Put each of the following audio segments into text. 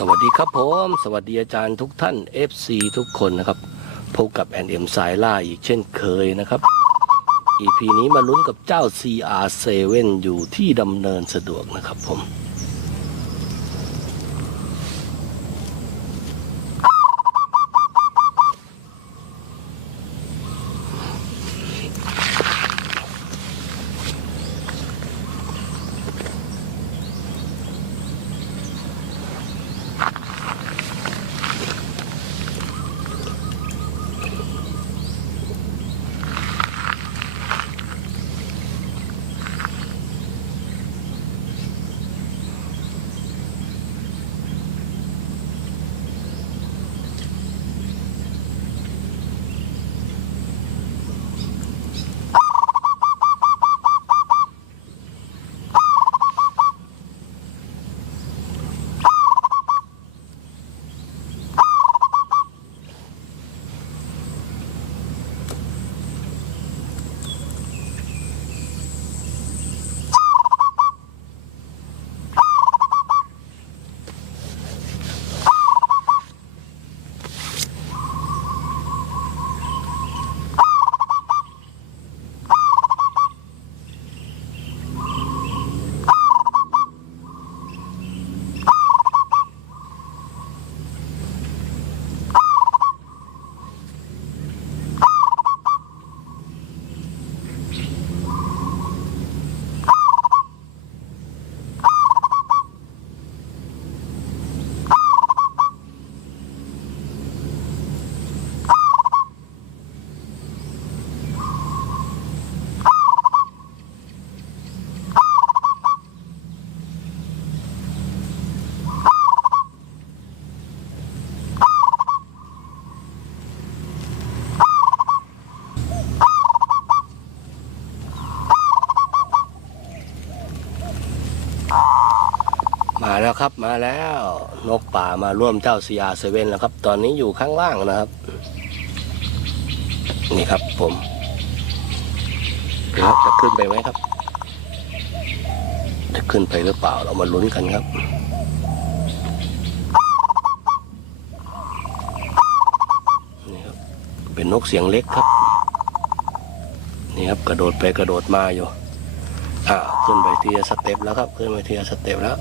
สวัสดีครับผม สวัสดีอาจารย์ทุกท่าน FC ทุกคนนะครับ พบกับแอนเอ็มสายล่าอีกเช่นเคยนะครับ EP นี้มาลุ้นกับเจ้า CR7 อยู่ที่ดำเนินสะดวกนะครับผม แล้วครับมาแล้วนกป่ามาร่วมเจ้า CR7 แล้วครับ ตอนนี้อยู่ข้างล่างนะครับ นี่ครับผมเดี๋ยวจะขึ้นไปไหมครับ จะขึ้นไปหรือเปล่าเรามาลุ้นกันครับนี่ครับ เป็นนกเสียงเล็กครับ นี่ครับกระโดดไปกระโดดมาอยู่ อ่าขึ้นไปทีละสเต็ปแล้วครับ ขึ้นไปทีละสเต็ปแล้ว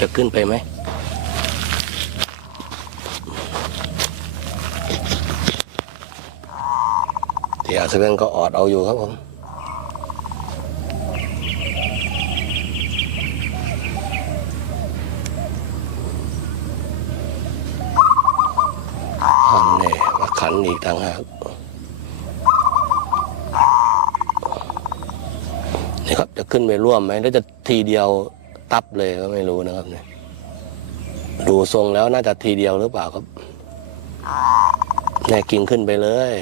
จะขึ้นไปไหมเดี๋ยวเซเว่นก็ออดเอาอยู่ครับผมขันนี่มาขันอีกต่างหากนี่ครับจะขึ้นไปร่วมไหมแล้วจะทีเดียว ตับเลยก็ไม่รู้นะครับเนี่ยดูทรงแล้วน่าจะทีเดียวหรือเปล่าครับแน่กิ่งขึ้นไปเลย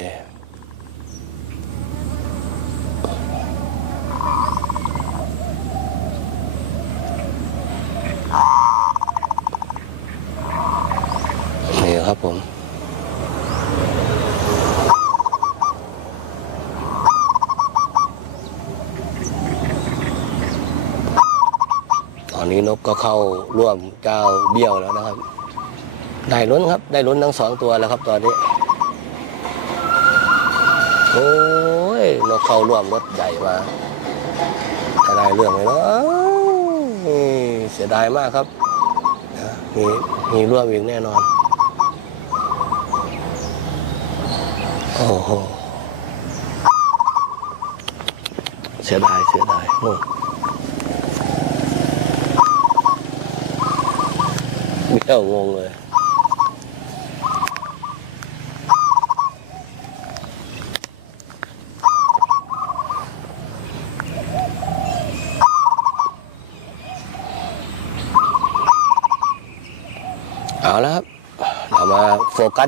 นี่ครับผม นกก็เข้าร่วมเจ้าเบี้ยวแล้วนะครับ ได้ล้นครับ ได้ล้นทั้งสองตัวแล้วครับตอนนี้ โอ้ยนกเข้าร่วมรถใหญ่มาจะได้เรื่องไหมเนาะเสียดายมากครับมีมีร่วมอีกแน่นอน โอ้โหเสียดายเสียดายโน่ นเบี้ยวงงเลยอเอาแล้วครับ เรามาโฟกั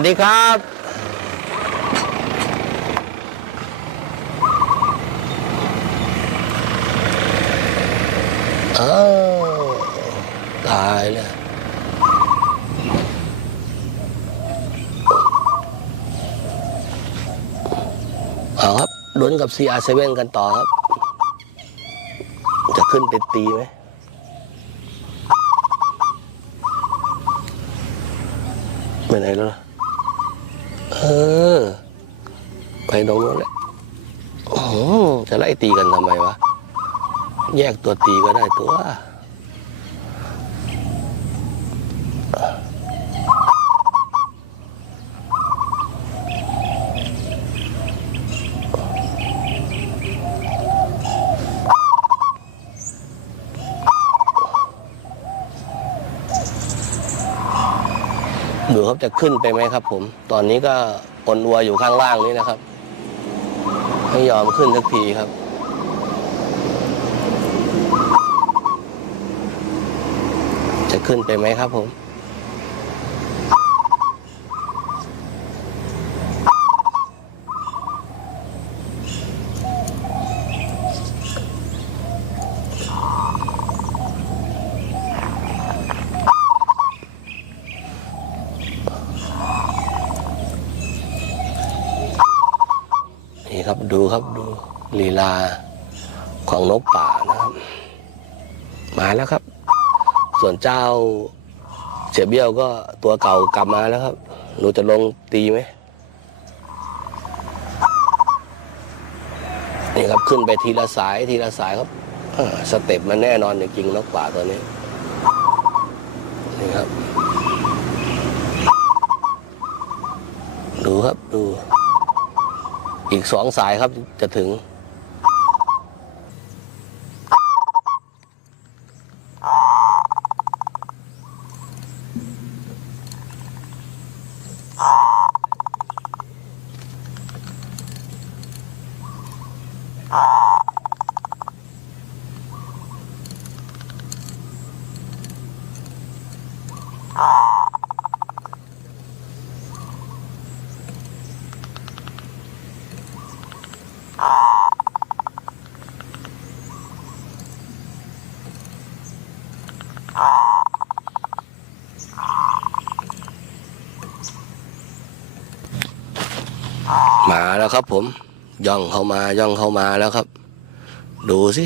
สดูที่เซียเซเว่นแล้วกันครับสวัสดีครับอ้าวตายแล้วเอาครับลุ้นกับ CR7 กันต่อครับ จะขึ้นไปตีไหมไปไหนแล้วล่ะ เออ ไปตรงนู้นแหละโอ้โหจะไล่ตีกันทำไมวะ แยกตัวตีก็ได้ตัว ดูครับจะขึ้นไปไหมครับ ผม ตอนนี้ก็ปนวัวอยู่ข้างล่างนี้นะครับ ไม่ยอมขึ้นสักทีครับจะขึ้นไปไหมครับผม ดูครับดูลีลาของนกป่านะครับ มาแล้วครับ ส่วนเจ้าเสียเบี้ยวก็ตัวเก่ากลับมาแล้วครับหนูจะลงตีไหมนี่ครับขึ้นไปทีละสายทีละสายครับสเต็ปมันแน่นอนจริงๆนกป่าตัวนี้นี่ครับ ดูครับดู อีกสองสายครับจะถึง มาแล้วครับ ผมย่องเข้ามาย่องเข้ามาแล้วครับ ดูสิ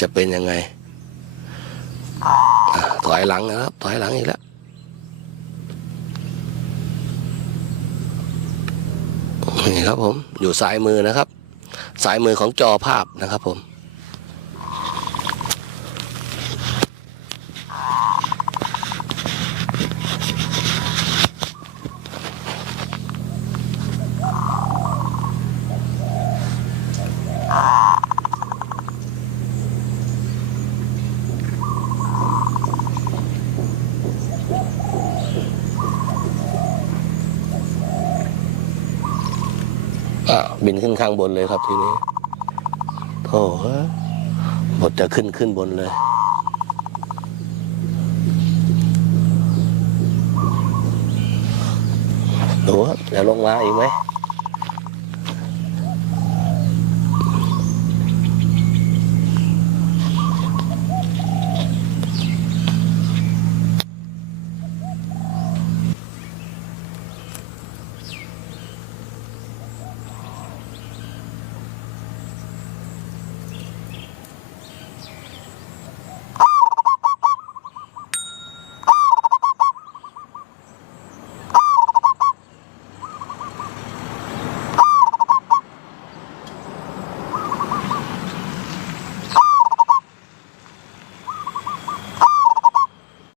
จะเป็นยังไงอถอยหลังนะครับถอยหลังอีกแล้วนี่ครับผมอยู่ซ้ายมือนะครับ สายมือของจอภาพนะครับผม บินขึ้นข้างบนเลยครับทีนี้โอ้โหหมดจะขึ้นขึ้นบนเลยดูครับจะลงมาอีกไหม